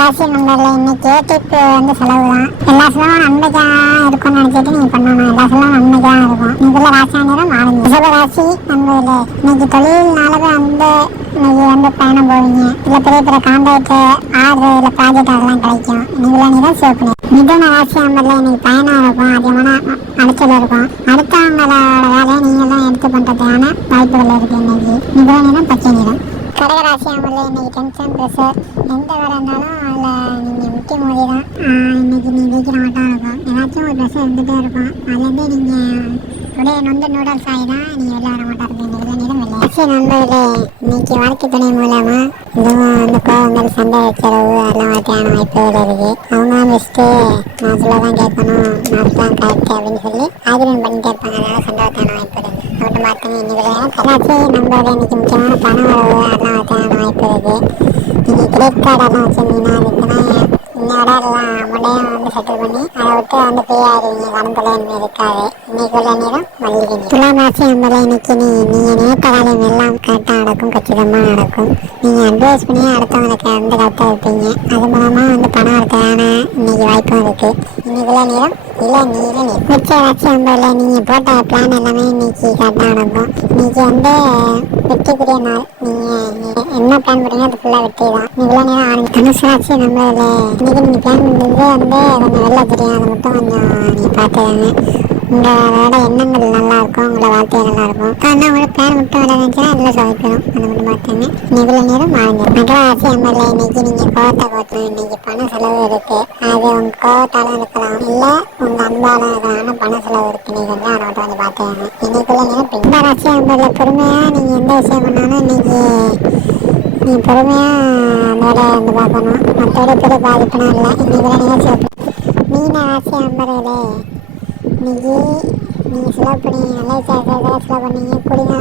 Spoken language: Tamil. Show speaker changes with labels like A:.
A: ராசி நம்பர்ல இன்னைக்கு டிப்பு வந்து செலவு தான் எல்லா செலவும் நன்மைக்கா இருக்கும்னு நினைச்சிட்டு நீங்க பண்ணணும் எல்லா செலவும் நன்மைக்கா இருக்கும். இன்னைக்குள்ள ராசி நேரம் மாறுங்க ரிஷப ராசி நம்பர்ல இன்னைக்கு தொழில்னால வந்து இன்னைக்கு வந்து பயணம் போவீங்க. இல்ல பெரிய பெரிய கான்ட்ராக்ட் ஆர்டர் இல்ல ப்ராஜெக்ட் அதெல்லாம் கிடைக்கும். இன்னைக்குள்ள நீ தான் சிவப்பு நிறம். ராசி நம்பர்ல இன்னைக்கு பயணம் இருக்கும். அதிகமான அலைச்சல் இருக்கும். அடுத்தவங்களோட வேலையை நீங்க தான் எடுத்து பண்றதுக்கான வாய்ப்புகள் இருக்கு இன்னைக்கு. மிதன நிறம் பச்சை நிறம். கடகராசி அமர்ல இன்னைக்கு டென்ஷன் ப்ரெஷர் எந்த வேலை இருந்தாலும் அதில் நீங்கள் முக்கிய மொழி தான் ஆஹ் இன்னைக்கு நீ ஜெயிக்கிற மாட்டோம் இருக்கும். ஏதாச்சும் ஒரு ப்ரெஷர் இருந்துகிட்டே இருக்கும். அதுலேருந்து நீங்கள் அப்படியே நொந்து நூடல்ஸ் ஆகி தான் நீங்கள் வெளில வர மாட்டா இருப்பீங்க இதில் நிறம் வெள்ளை ராசி நண்பர்களே இன்னைக்கு வாழ்க்கை துணை மூலமாக இதுவும் வந்து கோவங்கள் சண்டை வச்சரவு அதெல்லாம் வார்த்தையான வாய்ப்புகள் இருக்கு. அவங்க தான் நான் சொல்ல தான் கேட்கணும் நான் தான் கரெக்ட் அப்படின்னு சொல்லி ஆதரவு பண்ணிட்டே இருப்பாங்க. அதனால அவர்கிட்ட இன்னைக்கு கராச்சி நம்பர் இன்னைக்கு முக்கியமான பண வரவு அதெல்லாம் வாய்ப்பு நீங்கள் கிரெடிட் கார்டெல்லாம் வச்சிருந்தீங்கன்னா அதுக்குன்னா இன்னோட எல்லாம் முடையும் வந்து செட்டில் பண்ணி அதை விட்டு வந்து ஃப்ரீ ஆயிடுவீங்க. கடன் இருக்காது. இன்னைக்கு நேரம் மல்லிகை துலாம் ராசி இன்னைக்கு நீ நீங்கள் நினைத்த எல்லாம் கரெக்டாக நடக்கும் கச்சிதமாக நடக்கும். நீங்கள் அட்வைஸ் பண்ணி அடுத்தவங்களுக்கு வந்து கரெக்டாக இருப்பீங்க அது மூலமாக வந்து பணம் வரதுக்கான இன்னைக்கு வாய்ப்பும் இருக்கு. இவ்வளோ நேரம்? இல்லை நீல நீர் உச்ச ராசி நம்பர்ல நீங்கள் போட்ட பிளான் எல்லாமே இன்னைக்கு கரெக்டாக நடக்கும். இன்னைக்கு வந்து வெற்றிக்குரிய நாள். நீங்கள் என்ன பிளான் பண்ணுறீங்க அது ஃபுல்லாக வெற்றி தான். இவ்வளோ நேரம் ஆரம்பி தனுசு நம்ம நம்பர்ல இன்னைக்கு நீங்கள் பிளான் பண்ணுறது வந்து கொஞ்சம் வெளில தெரியும். அதை மட்டும் கொஞ்சம் நீங்கள் பார்த்துருங்க உங்களோட எண்ணங்கள் நல்லா இருக்கும் உங்களோட வாழ்க்கை நல்லா இருக்கும் ஆனால் உங்களோட பிளான் மட்டும் விளையாடுச்சுன்னா எல்லாம் சொதப்பிடும் அதை மட்டும் பார்த்துங்க இன்னைக்குள்ள நேரம் மாறுங்க மகராசி எம்எல்ஏ இன்னைக்கு நீங்கள் கோவத்தை கோத்தணும் இன்னைக்கு பண செலவு இருக்கு. அது உங்க கோவத்தால இருக்கலாம். இல்லை உங்க அன்பால இருக்கலாம். ஆனால் பண செலவு இருக்கு. இன்னைக்கு வந்து அதை மட்டும் வந்து பார்த்துக்கங்க. இன்னைக்குள்ள நேரம் பின்ன ராசி எம்எல்ஏ பொறுமையாக நீங்கள் எந்த விஷயம் பண்ணாலும் இன்னைக்கு நீ பொறுமையாக அதோட வந்து பார்க்கணும். மற்றோட பெரிய பாதிப்புனா இல்லை. இன்னைக்குள்ள நிகழ்ச்சி மீன ராசி அம்பர்களே இன்னைக்கு நீங்கள் செலவு பண்ணி நல்ல விஷயத்தை செலவு பண்ணீங்க குடிங்க